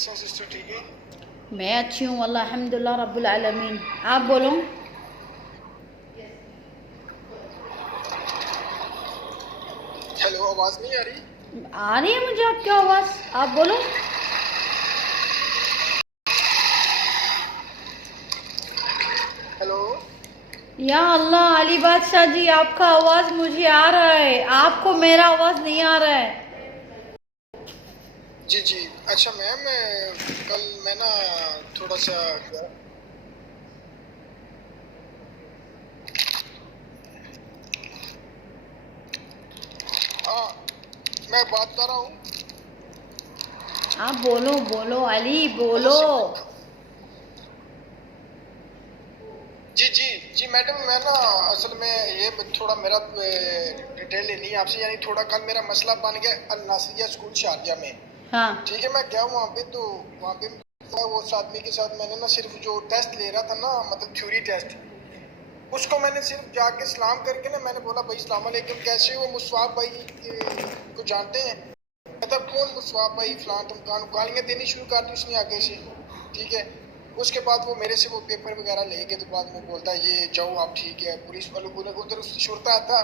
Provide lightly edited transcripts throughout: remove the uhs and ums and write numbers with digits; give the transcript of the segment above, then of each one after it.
Sister ठीक है। मैं अच्छी हूँ अल्लाह अल्हम्दुलिल्लाह रब्बुल आलमीन। आप बोलो। हेलो, आवाज नहीं आ रही? आ रही है मुझे आपकी आवाज़, आप बोलो। हेलो। या अल्लाह, अली बादशाह जी आपका आवाज़ मुझे आ रहा है, आपको मेरा आवाज़ नहीं आ रहा है। जी जी। अच्छा मैम, कल मैं ना थोड़ा सा हाँ, मैं बात कर रहा हूँ। आप बोलो बोलो अली हेलो बोलो। जी जी जी मैडम, मैं ना असल में ये थोड़ा मेरा डिटेल लेनी है आपसे। यानी थोड़ा कल मेरा मसला बन गया अल नासिरिया स्कूल शारजा में। हाँ ठीक है, मैं गया हूँ वहाँ पे। तो वहाँ पे वो उस आदमी के साथ मैंने ना सिर्फ जो टेस्ट ले रहा था ना, मतलब थ्योरी टेस्ट, उसको मैंने सिर्फ जाके सलाम करके ना मैंने बोला भाई सलाम अलैकुम, कैसे हो? मुस्वाब भाई को जानते हैं? मतलब कौन मुस्वाब भाई, फलान टमकान, गालियाँ देनी शुरू कर दी उसने आगे से। ठीक है, उसके बाद वो मेरे से वो पेपर वगैरह ले गए। तो बाद में बोलता है ये जाओ आप, ठीक है। पुलिस वालों को उधर उससे शुरता था।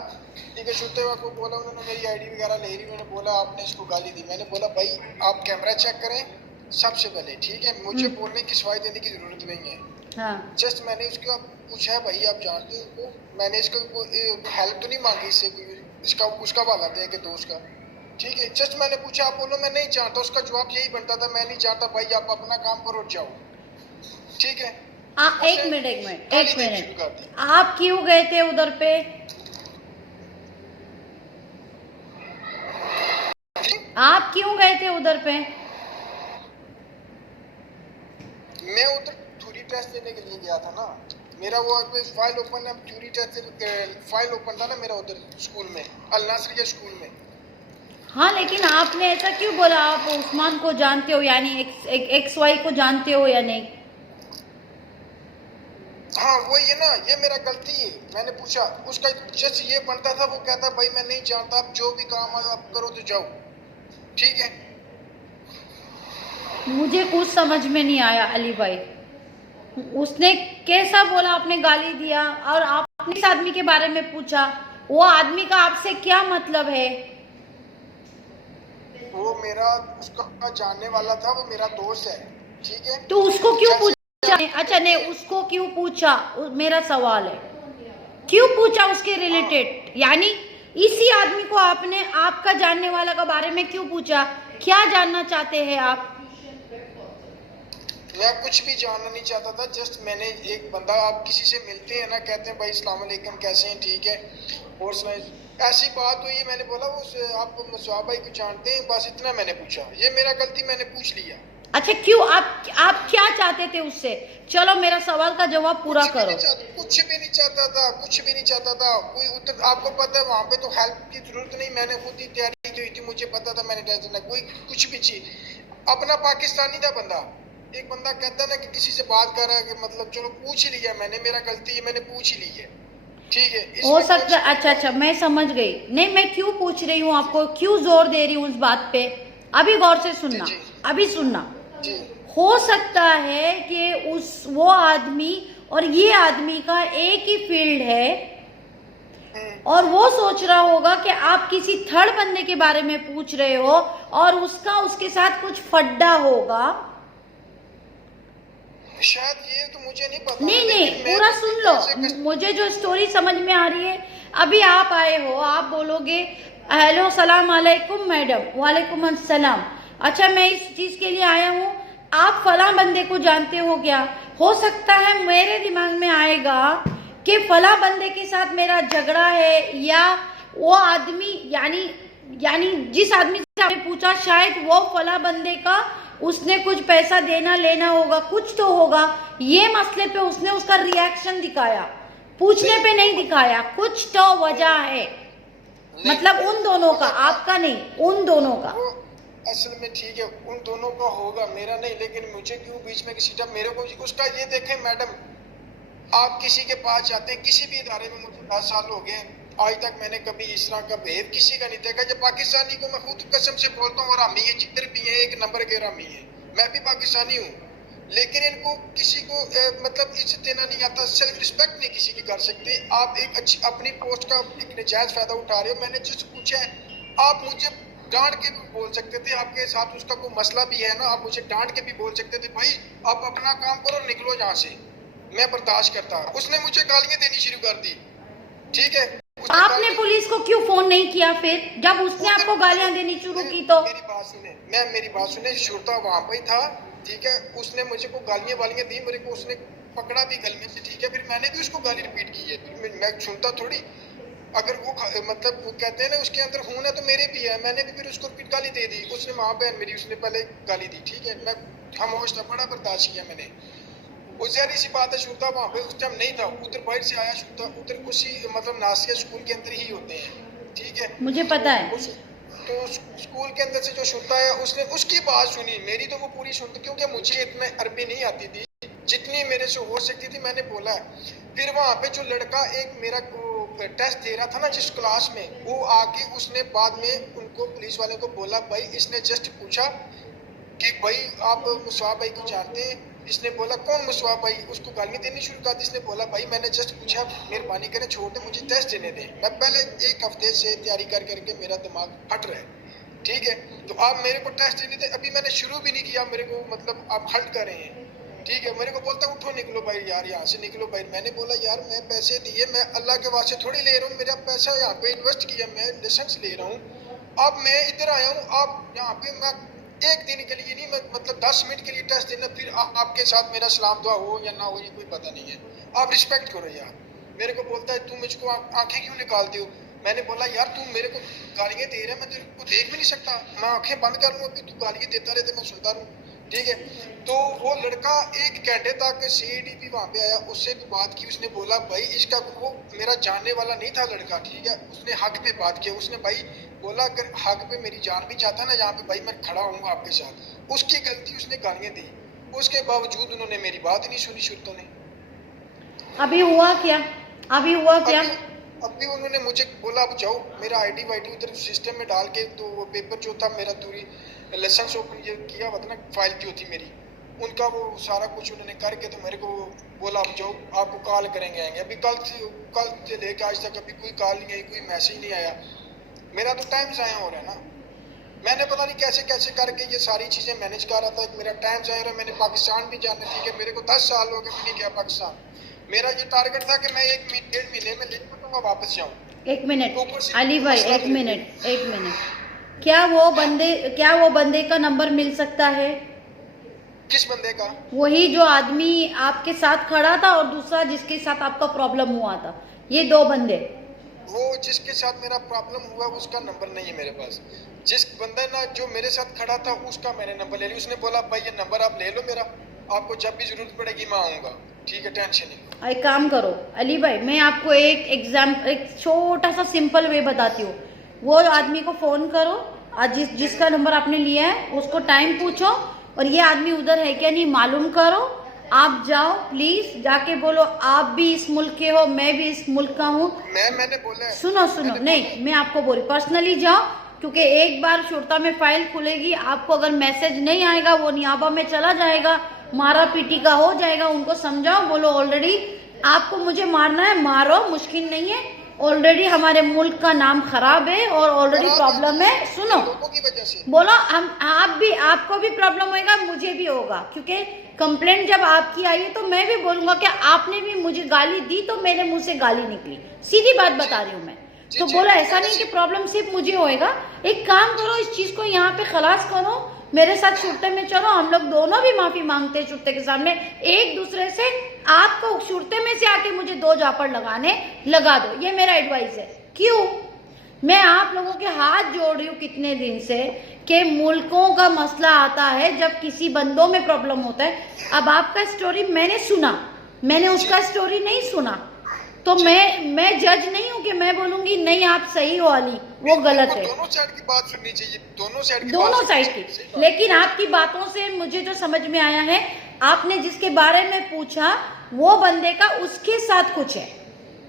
ठीक है, शुरते हुआ को बोला, उन्होंने मेरी आईडी वगैरह ले रही। मैंने बोला आपने इसको गाली दी। मैंने बोला भाई आप कैमरा चेक करें सबसे पहले, ठीक है। मुझे बोलने की सफाई देने की जरूरत नहीं है। हाँ जस्ट मैंने उसको पूछा है भाई आप जानते हो, मैंने इसको हेल्प तो नहीं मांगी इससे, इसका उसका वाला दे के दोस्त का। ठीक है, जस्ट मैंने पूछा, आप बोलो मैं नहीं जानता। उसका जवाब यही बनता था, मैं नहीं जानता भाई, आप अपना काम करो और जाओ। ठीक है, एक उसे मिनट एक मिनट गाली एक देनी शुरू कर मिनट, दी। आप क्यों गए थे उधर पे? आप क्यों गए थे उधर पे? मैं उधर थ्योरी टेस्ट देने के लिए गया था ना। मेरा वो फाइल ओपन है, थ्योरी टेस्ट फाइल ओपन था ना मेरा उधर स्कूल में, अल नासरिया स्कूल में। हाँ लेकिन आपने ऐसा क्यों बोला? आप उस्मान को जानते हो, यानी एक्स वाई को जानते हो या नहीं? हाँ वो ये ना, ये मेरा गलती है। मैंने पूछा, उसका जस्ट ये बनता था, वो कहता भाई मैं नहीं जानता, आप जो भी काम है आप करो तो जाओ। ठीक है, मुझे कुछ समझ में नहीं आया अली भाई। उसने कैसा बोला? आपने गाली दिया और आपने इस आदमी के बारे में पूछा, वो आदमी का आपसे क्या मतलब है? वो मेरा उसका जानने वाला था, वो मेरा दोस्त है। ठीक है, तो उसको क्यों जैसे पूछा? अच्छा नहीं, उसको क्यों पूछा? मेरा सवाल है, क्यों पूछा उसके रिलेटेड? यानी इसी आदमी को आपने आपका जानने वाला के बारे में क्यों पूछा? क्या जानना चाहते हैं आप? मैं कुछ भी जानना नहीं चाहता था। जस्ट मैंने एक बंदा, आप किसी से मिलते हैं ना, कहते हैं भाई अस्सलाम वालेकुम कैसे हैं, ठीक है, और ऐसी बात हुई। मैंने बोला वो आप मुस्वाब भाई को जानते हैं, बस इतना मैंने पूछा। ये मेरा गलती, मैंने पूछ लिया। अच्छा क्यों? आप क्या चाहते थे उससे? चलो मेरा सवाल का जवाब पूरा करो। कुछ भी नहीं चाहता था, कुछ भी नहीं चाहता था। कोई उत्तर, आपको पता है वहाँ पे तो हेल्प की जरूरत नहीं, मैंने खुद ही तैयारी की हुई थी, मुझे पता था मैंने टेंशन ना कोई कुछ भी चीज। अपना पाकिस्तानी था बंदा। एक बंदा कहता है ना कि किसी से बात कर रहा है, कि मतलब चलो पूछ ही लिया मैंने, मेरा गलती है, मैंने पूछ ही ली है। ठीक है, हो सकता, अच्छा अच्छा मैं समझ गई। नहीं, मैं क्यों पूछ रही हूँ आपको, क्यों जोर दे रही हूँ उस बात पे, अभी गौर से सुनना, अभी सुनना। हो सकता है कि वो आदमी और ये आदमी का एक ही फील्ड है, और वो सोच रहा होगा कि आप किसी थर्ड बंदे के बारे में पूछ रहे हो और उसका उसके साथ कुछ फड्डा होगा। शायद, ये तो मुझे नहीं पता। नहीं नहीं, पूरा सुन लो। मुझे जो स्टोरी समझ में आ रही है, अभी आप आए हो, आप बोलोगे हेलो सलाम अलैकुम मैडम, वालेकुम अस्सलाम। अच्छा मैं इस चीज के लिए आया हूँ, आप फला बंदे को जानते हो क्या? हो सकता है मेरे दिमाग में आएगा कि फला बंदे के साथ मेरा झगड़ा है, या वो आदमी यानी यानी जिस आदमी से आपने पूछा, शायद वो फला बंदे का उसने कुछ पैसा देना लेना होगा, कुछ तो होगा। ये मसले पे उसने उसका रिएक्शन दिखाया, पूछने पे नहीं दिखाया, कुछ तो वजह है। मतलब उन दोनों का, आपका नहीं, उन दोनों का। असल में ठीक है, उन दोनों का होगा, मेरा नहीं। लेकिन मुझे क्यों बीच में किसी टाइम मेरे को उसका ये देखें मैडम, आप किसी के पास जाते हैं किसी भी इदारे में, मुझे 10 साल हो गए, आज तक मैंने कभी इस तरह का बिहेव किसी का नहीं देखा। जब पाकिस्तानी को मैं खुद कसम से बोलता हूँ, और हमी है जिधर भी है एक नंबर के हमी है। मैं भी पाकिस्तानी हूँ, लेकिन इनको किसी को मतलब इज्जत देना नहीं आता, सेल्फ रिस्पेक्ट नहीं किसी की कर सकते। आप एक अच्छी अपनी पोस्ट का एक नजायज फायदा उठा रहे हो। मैंने जस्ट पूछा है, आप मुझे डांट के भी बोल सकते थे, आपके साथ उसका कोई मसला भी है ना, आप मुझे डांट के भी बोल सकते थे, भाई आप अपना काम करो, निकलो यहाँ से, मैं बर्दाश्त करता। उसने मुझे गालियां देनी शुरू कर दी, ठीक है। आपने पुलिस को क्यों फोन नहीं किया फिर, जब उसने आपको गालियां देनी शुरू की? तो मेरी बात सुने, शुरता वहां पर ही था, ठीक है। उसने मुझे को गालियां वालियां दी, मेरे को उसने पकड़ा भी गल में से, ठीक है। फिर मैंने भी उसको गाली रिपीट की है, फिर मैं सुनता थोड़ी। अगर वो मतलब वो कहते हैं ना उसके अंदर खून है तो मेरे भी है, मैंने भी फिर उसको रिपीट गाली दे दी। उसने माँ बहन मेरी, उसने पहले गाली दी, ठीक है। मैं खामोश था, बड़ा बर्दाश्त किया मैंने। वो जहरी सी बात है, शुरता वहाँ पे उस टाइम नहीं था, उधर बाहर से आया शुरता, उधर उसी मतलब नासिया स्कूल के अंदर ही होते हैं, ठीक है। मुझे पता है। तो स्कूल के अंदर से जो शुरता है, उसने उसकी बात सुनी, मेरी तो वो पूरी सुनती, क्योंकि मुझे इतने अरबी नहीं आती थी, जितनी मेरे से हो सकती थी मैंने बोला। फिर वहाँ पे जो लड़का एक मेरा टेस्ट दे रहा था ना जिस क्लास में, वो आके उसने बाद में उनको पुलिस वाले को बोला, भाई इसने जस्ट पूछा कि भाई आप मुसवा भाई को जानते हैं? इसने बोला कौन मुसवा भाई? उसको गालियां देनी शुरू कर दी। इसने बोला भाई मैंने जस्ट पूछा, मेहरबानी करें छोड़ दे, मुझे टेस्ट देने दें, मैं पहले 1 हफ्ते से तैयारी कर करके मेरा दिमाग हट रहा है, ठीक है। तो आप मेरे को टेस्ट देने दें, अभी मैंने शुरू भी नहीं किया, मेरे को मतलब आप हल्ट कर रहे हैं, ठीक है। मेरे को बोलता उठो निकलो भाई, यार यहाँ से निकलो भाई। मैंने बोला यार मैं पैसे दिए, मैं अल्लाह के वास्ते थोड़ी ले रहा हूँ, मेरा पैसा यहाँ पे इन्वेस्ट किया, मैं लाइसेंस ले रहा हूँ। अब मैं इधर आया हूँ, आप यहाँ पे मैं 1 दिन के लिए नहीं, मैं मतलब 10 मिनट के लिए टेस्ट देना, फिर आपके साथ मेरा सलाम दुआ हो या ना हो ये कोई पता नहीं है, आप रिस्पेक्ट करो यार। मेरे को बोलता है तू मुझको आंखें क्यों निकालते हो? मैंने बोला यार तू मेरे को गालियाँ दे रहा है, मैं तेरे को देख भी नहीं सकता, मैं आंखें बंद कर लूँ, अभी तू गालियाँ देता रहता, मैं सुनता रहूँ, ठीक है। तो वो लड़का 1 घंटे तक सीडी भी वहाँ पे आया, उससे भी बात की। उसने बोला भाई इसका, वो मेरा जानने वाला नहीं था लड़का, ठीक है। उसने हक पे बात किया, उसने भाई बोला अगर हक पे मेरी जान भी चाहता ना यहाँ पे भाई मैं खड़ा हूँ आपके साथ। उसकी गलती, उसने गालियाँ दी, उसके बावजूद उन्होंने मेरी बात ही नहीं सुनी शुरतों ने। अभी हुआ क्या? अभी हुआ क्या? अभी उन्होंने मुझे बोला अब जाओ, मेरा आईडी वाईडी उधर सिस्टम में डाल के, तो वो पेपर जो था मेरा दूरी लाइसेंस ओपन ये किया हुआ था ना, फाइल जो थी मेरी, उनका वो सारा कुछ उन्होंने करके तो मेरे को बोला अब जाओ, आपको कॉल करेंगे आएंगे। अभी कल से लेकर आज तक अभी कोई कॉल नहीं आई, कोई मैसेज नहीं आया। मेरा तो टाइम ज़ाया हो रहा है ना। मैंने पता नहीं कैसे कैसे करके ये सारी चीज़ें मैनेज कर रहा था, मेरा टाइम ज़ाया हो रहा है। मैंने पाकिस्तान भी जाना, ठीक है, मेरे को 10 साल हो गए, मैं नहीं गया पाकिस्तान। मेरा ये टारगेट था कि मैं 1-1.5 महीने में लेकर तो मैं वापस जाऊँ। 1 मिनट अली भाई, 1 मिनट, 1 मिनट, क्या वो बंदे का नंबर मिल सकता है? किस बंदे का? वही जो आदमी आपके साथ खड़ा था और दूसरा जिसके साथ आपका प्रॉब्लम हुआ था, ये 2 बंदे। वो जिसके साथ मेरा प्रॉब्लम हुआ उसका नंबर नहीं है मेरे पास। जिस बंदे ना जो मेरे साथ खड़ा था उसका मैंने नंबर ले लिया। उसने बोला भाई ये नंबर आप ले लो मेरा, आपको जब भी जरूरत पड़ेगी मैं आऊँगा, ठीक है, टेंशन नहीं। एक काम करो अली भाई, मैं आपको एक छोटा सा सिंपल वे बताती हूँ। वो आदमी को फ़ोन करो, आज जिसका नंबर आपने लिया है उसको टाइम पूछो, और ये आदमी उधर है क्या नहीं मालूम करो। आप जाओ प्लीज, जाके बोलो आप भी इस मुल्क के हो, मैं भी इस मुल्क का हूँ। मैंने बोला, सुनो नहीं, मैं आपको बोल रही पर्सनली जाओ, क्योंकि एक बार शुरता में फाइल खुलेगी, आपको अगर मैसेज नहीं आएगा वो नियाबा में चला जाएगा, मारा पीटी का हो जाएगा। उनको समझाओ, बोलो ऑलरेडी आपको मुझे मारना है, मारो, मुश्किल नहीं है, ऑलरेडी हमारे मुल्क का नाम खराब है और ऑलरेडी प्रॉब्लम है। सुनो, बोलो आपको भी प्रॉब्लम होगा, मुझे भी होगा, क्योंकि कंप्लेंट जब आपकी आई है तो मैं भी बोलूंगा कि आपने भी मुझे गाली दी तो मेरे मुंह से गाली निकली, सीधी बात बता रही हूँ मैं। तो बोला ऐसा नहीं कि प्रॉब्लम सिर्फ मुझे होएगा। एक काम करो, इस चीज को यहाँ पे खलास करो, मेरे साथ शुरते में चलो, हम लोग दोनों भी माफी मांगते हैं शुरते के सामने एक दूसरे से। आपको शुरते में से आके मुझे 2 जापड़ लगा दो, ये मेरा एडवाइस है। क्यों? मैं आप लोगों के हाथ जोड़ रही हूँ कितने दिन से कि मुल्कों का मसला आता है जब किसी बंदों में प्रॉब्लम होता है। अब आपका स्टोरी मैंने सुना, मैंने उसका स्टोरी नहीं सुना, तो मैं जज नहीं हूँ कि मैं बोलूंगी नहीं आप सही हो अली, वो गलत है। दोनों साइड की बात सुननी चाहिए, दोनों साइड की। लेकिन आपकी बातों से मुझे जो समझ में आया है, आपने जिसके बारे में पूछा वो बंदे का उसके साथ कुछ है,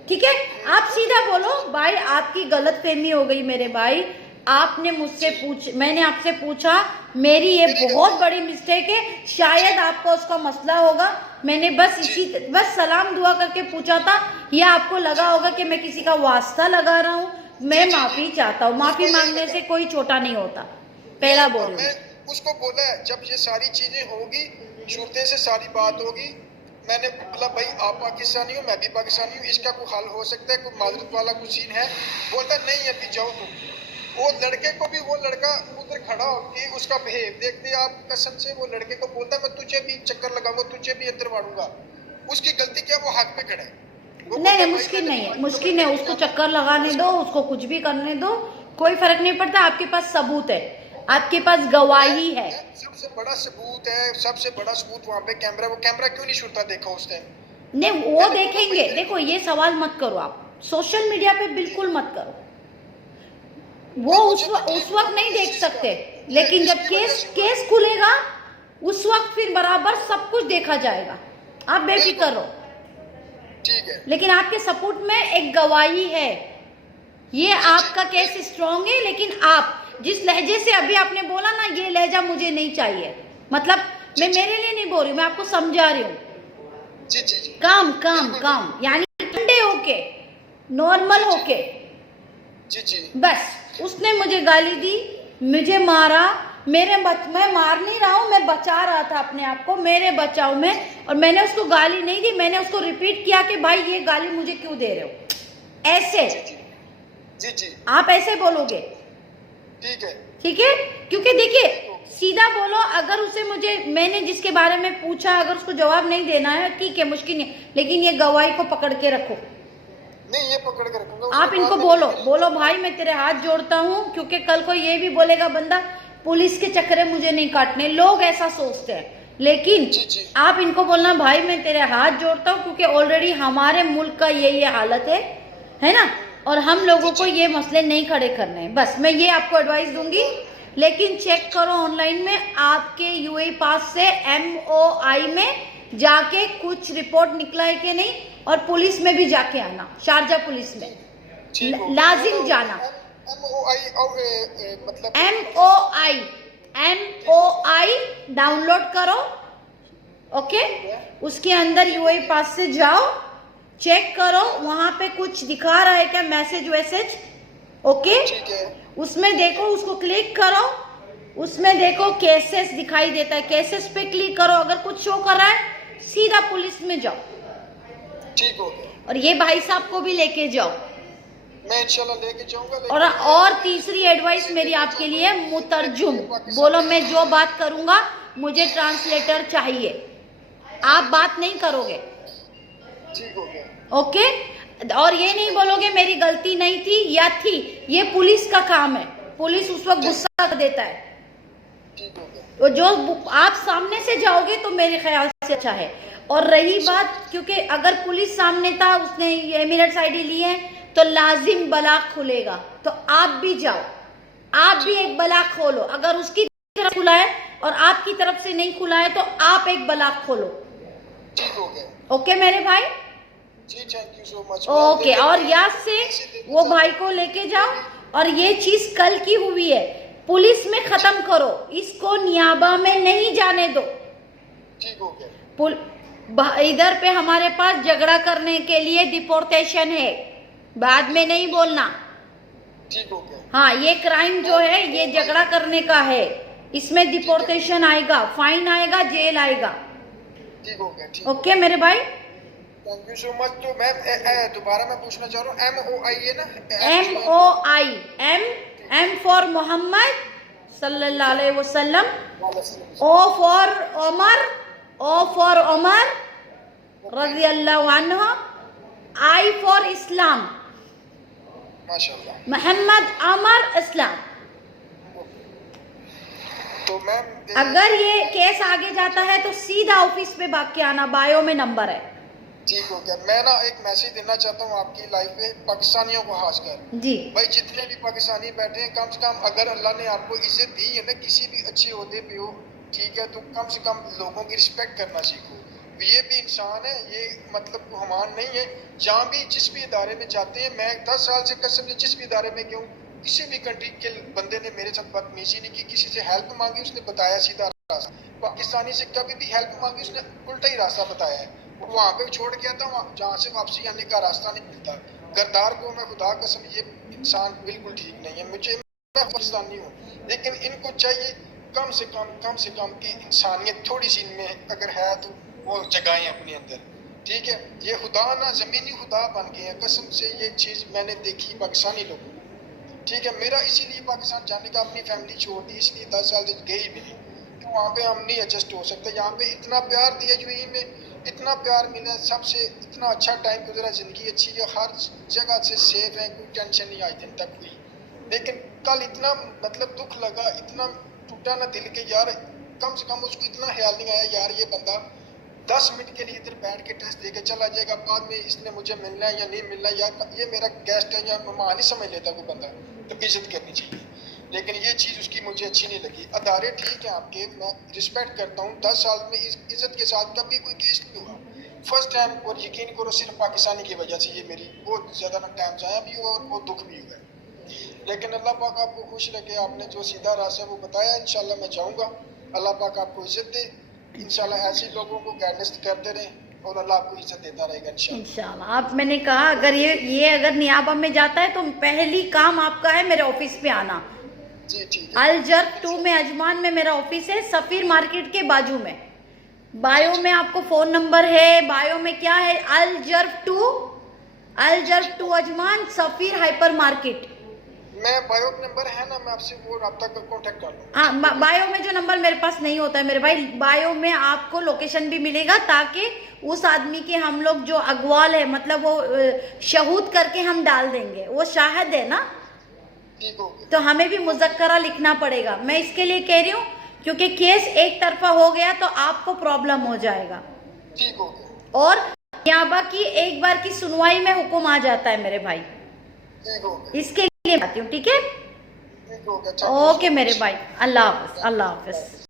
ठीक है। आप सीधा बोलो भाई आपकी गलत फहमी हो गई मेरे भाई, आपने मुझसे मैंने आपसे पूछा, मेरी ये बहुत बड़ी मिस्टेक है, शायद आपको उसका मसला होगा, मैंने बस सलाम दुआ करके पूछा था, या आपको लगा होगा कि मैं किसी का वास्ता लगा रहा हूँ। मैं माफी चाहता हूँ, माफी मांगने से कोई छोटा नहीं होता, पहला बोल रही हूँ। उसको बोला है जब ये सारी चीजें होगी, शुरते से सारी बात होगी, मैंने बोला भाई आप पाकिस्तानी हो, मैं भी पाकिस्तानी हूँ, इसका कोई हल हो सकता है, कोई माजरत वाला कुछ सीन है? बोलता नहीं अभी जाओ तुम। वो लड़के को भी, वो लड़का उधर खड़ा होके उसका बिहेव देखते आप कसम से, वो लड़के को बोलता मैं तुझे भी चक्कर लगाऊंगा, तुझे भी अंदर मारूंगा। उसकी गलती क्या, वो हक पे खड़ा है। नहीं, मुश्किल नहीं है, मुश्किल नहीं, उसको चक्कर लगाने दो, उसको कुछ भी करने दो, कोई फर्क नहीं पड़ता। आपके पास सबूत है, आपके पास गवाही है, सबसे बड़ा सबूत है, सबसे बड़ा सबूत वहाँ पे कैमरा। वो कैमरा क्यों नहीं छूटा देखा उस टाइम? नहीं वो देखेंगे। देखो ये सवाल मत करो, आप सोशल मीडिया पे बिल्कुल मत करो, वो उस वक्त नहीं देख सकते, लेकिन जब केस खुलेगा उस वक्त फिर बराबर सब कुछ देखा जाएगा, आप बेफिक्र रहो। ठीक है, लेकिन आपके सपोर्ट में एक गवाही है, ये आपका केस स्ट्रांग है, लेकिन आप जिस लहजे से अभी आपने बोला ना, ये लहजा मुझे नहीं चाहिए, मतलब मैं मेरे लिए नहीं बोल रही हूँ, मैं आपको समझा रही हूँ। जी जी जी, काम यानी ठंडे होके, नॉर्मल होके। जी जी, बस उसने मुझे गाली दी, मुझे मारा, मैं मार नहीं रहा हूँ, मैं बचा रहा था अपने आप को, मेरे बचाव में, और मैंने उसको गाली नहीं दी, मैंने उसको रिपीट किया कि भाई ये गाली मुझे क्यों दे रहे हो, ऐसे। जी जी, आप ऐसे बोलोगे, ठीक है, ठीक है, क्योंकि देखिए सीधा बोलो। अगर उसे मैंने जिसके बारे में पूछा, अगर उसको जवाब नहीं देना है ठीक है, मुश्किल नहीं, लेकिन ये गवाही को पकड़ के रखो। नहीं ये पकड़ के रखूंगा। आप इनको बोलो भाई मैं तेरे हाथ जोड़ता हूँ, क्योंकि कल को ये भी बोलेगा बंदा पुलिस के चक्कर मुझे नहीं काटने, लोग ऐसा सोचते हैं। लेकिन आप इनको बोलना भाई मैं तेरे हाथ जोड़ता हूँ, क्योंकि ऑलरेडी हमारे मुल्क का ये हालत है ना, और हम लोगों को ये मसले नहीं खड़े करने हैं। बस मैं ये आपको एडवाइस दूंगी, लेकिन चेक करो ऑनलाइन में आपके यूएई पास से MOI में जाके कुछ रिपोर्ट निकला है कि नहीं, और पुलिस में भी जाके आना, शारजा पुलिस में लाजिम जाना। मतलब MOI डाउनलोड करो, ओके, उसके अंदर यूएई पास से जाओ, चेक करो वहां पे कुछ दिखा रहा है क्या, मैसेज वैसेज, ओके, उसमें देखो, उसको क्लिक करो, उसमें देखो केसेस दिखाई देता है, केसेस पे क्लिक करो, अगर कुछ शो कर रहा है सीधा पुलिस में जाओ, ठीक हो गया। और ये भाई साहब को भी लेके जाओ, मैं इंशाल्लाह लेके जाऊंगा। और तीसरी एडवाइस मेरी आपके लिए, मुतरजुम बोलो, मैं जो बात करूंगा मुझे ट्रांसलेटर चाहिए, आप बात नहीं करोगे, ठीक हो गया, ओके। और ये नहीं बोलोगे मेरी गलती नहीं थी या थी, ये पुलिस का काम है, पुलिस उस वक्त गुस्सा कर देता है, ठीक हो गया। तो जो आप सामने से जाओगे तो मेरे ख्याल से अच्छा है। और रही बात, क्योंकि अगर पुलिस सामने था, उसने एमिरेट्स आईडी ली है, तो लाजिम बलाग खुलेगा, तो आप भी जाओ, आप भी एक बलाग खोलो, अगर उसकी तरफ खुला है और आपकी तरफ से नहीं खुला है तो आप एक बलाग खोलो, ठीक हो गया, ओके मेरे भाई जी, thank you so much, okay. और याद से वो भाई को लेके जाओ, और ये चीज कल की हुई है, पुलिस में खत्म करो, इसको नियाबा में नहीं जाने दो, ठीक हो गया। इधर पे हमारे पास झगड़ा करने के लिए डिपोर्टेशन है, बाद में नहीं बोलना, ठीक हो गया। हाँ ये क्राइम जो है ये झगड़ा करने का है, इसमें डिपोर्टेशन आएगा, फाइन आएगा, जेल आएगा, ठीक हो गया, ठीक, ओके मेरे भाई, थैंक यू सो मच। तो मैं दोबारा मैं पूछना चाह रहा हूँ, MOI है ना? MOI, M फॉर मोहम्मद सल्लल्लाहु अलैहि वसल्लम, O फॉर उमर रज़ी अल्लाहु अन्हु, I फॉर इस्लाम, माशाल्लाह, मोहम्मद अमर इस्लाम। तो मैम अगर ये केस आगे जाता है तो सीधा ऑफिस पे भाग के आना, बायो में नंबर है, ठीक हो गया। मैं ना एक मैसेज देना चाहता हूँ आपकी लाइफ में, पाकिस्तानियों को खासकर जी भाई, जितने भी पाकिस्तानी बैठे हैं, कम से कम अगर अल्लाह ने आपको इज्जत दी है ना, किसी भी अच्छे ओहदे पे हो, ठीक है, तो कम से कम लोगों की रिस्पेक्ट करना सीखो। ये भी इंसान है, ये मतलब गुमान नहीं है। जहाँ भी जिस भी इदारे में जाते हैं, मैं 10 साल से कसम से जिस भी इदारे में गया हूँ, किसी भी कंट्री के बंदे ने मेरे साथ बदतमीजी नहीं की, किसी से हेल्प मांगी उसने बताया सीधा रास्ता, पाकिस्तानी से कभी भी हेल्प मांगी उसने उल्टा ही रास्ता बताया है। वो वहाँ पे छोड़ गया था, वहाँ जहाँ से वापसी आने का रास्ता नहीं मिलता। गद्दार को मैं खुदा कसम, ये इंसान बिल्कुल ठीक नहीं है। मुझे, मैं पाकिस्तानी हूँ, लेकिन इनको चाहिए कम से कम कि इंसानियत थोड़ी सी इनमें अगर है तो वो जगाएं अपने अंदर। ठीक है, ये खुदा ना ज़मीनी खुदा बन गए हैं कसम से। ये चीज़ मैंने देखी पाकिस्तानी लोगों में। ठीक है, मेरा इसीलिए पाकिस्तान जाने का, अपनी फैमिली छोड़ दी इसलिए 10 साल तक गई भी नहीं, तो वहाँ पे हम नहीं एडजस्ट हो सकते। यहाँ पे इतना प्यार दिया यूएई में, इतना प्यार मिला सबसे, इतना अच्छा टाइम गुजरा, ज़िंदगी अच्छी है, हर जगह से सेफ है, कोई टेंशन नहीं आई दिन तक हुई। लेकिन कल इतना मतलब दुख लगा, इतना टूटा ना दिल के यार, कम से कम उसको इतना ख्याल नहीं आया यार ये बंदा 10 मिनट के लिए इधर बैठ के टेस्ट दे के चला जाएगा, बाद में इसने मुझे मिलना है या नहीं मिलना, यार ये मेरा गेस्ट है या मेहमान नहीं समझ लेता वो बंदा, तो इज्जत करनी चाहिए। लेकिन ये चीज़ उसकी मुझे अच्छी नहीं लगी। अदारे ठीक है आपके, मैं रिस्पेक्ट करता हूँ, 10 साल में इज्जत के साथ कभी कोई केस नहीं हुआ, फर्स्ट टाइम। और यकीन करो सिर्फ पाकिस्तानी की वजह से ये मेरी बहुत ज़्यादा ना टाइम जाया भी हुआ और बहुत दुख भी हुआ। लेकिन अल्लाह पाक आपको खुश रखे, आपने जो सीधा रास्ता वो बताया, इंशाल्लाह मैं जाऊँगा। अल्लाह पाक आपको इज्जत दे, इंशाल्लाह ऐसे लोगों को गाइडेंस करते रहें और अल्लाह आपको इज्जत देता रहेगा इंशाल्लाह। आप, मैंने कहा अगर ये अगर नियाबा में जाता है तो पहली काम आपका है मेरे ऑफिस पे आना। जी ठीक है। अल जर्फ 2 में अजमान में मेरा ऑफिस है, सफीर मार्केट के बाजू में। बायो में आपको फोन नंबर है, बायो में क्या है, अल जर्फ 2 अजमान सफीर हाइपर मार्केट। मैं बायो नंबर है ना, मैं आपसे वो रब्ता कर कांटेक्ट कर लूँ। हाँ, बायो में जो नंबर मेरे पास नहीं होता है मेरे भाई, बायो में आपको लोकेशन भी मिलेगा, ताकि उस आदमी के हम लोग जो अगवाल है, मतलब वो शहूद करके हम डाल देंगे, वो शाहिद है ना, ठीक हो तो हमें भी मुज़क्करा लिखना पड़ेगा। मैं इसके लिए कह रही हूँ क्योंकि केस एक तरफा हो गया तो आपको प्रॉब्लम हो जाएगा। ठीक हो और नियाबा की एक बार की सुनवाई में हुक्म आ जाता है मेरे भाई, ठीक हो इसके लिए बात हूँ। ठीक है, ठीक हो गया। ओके मेरे भाई, अल्लाह हाफ़िज़, अल्लाह हाफ़िज़।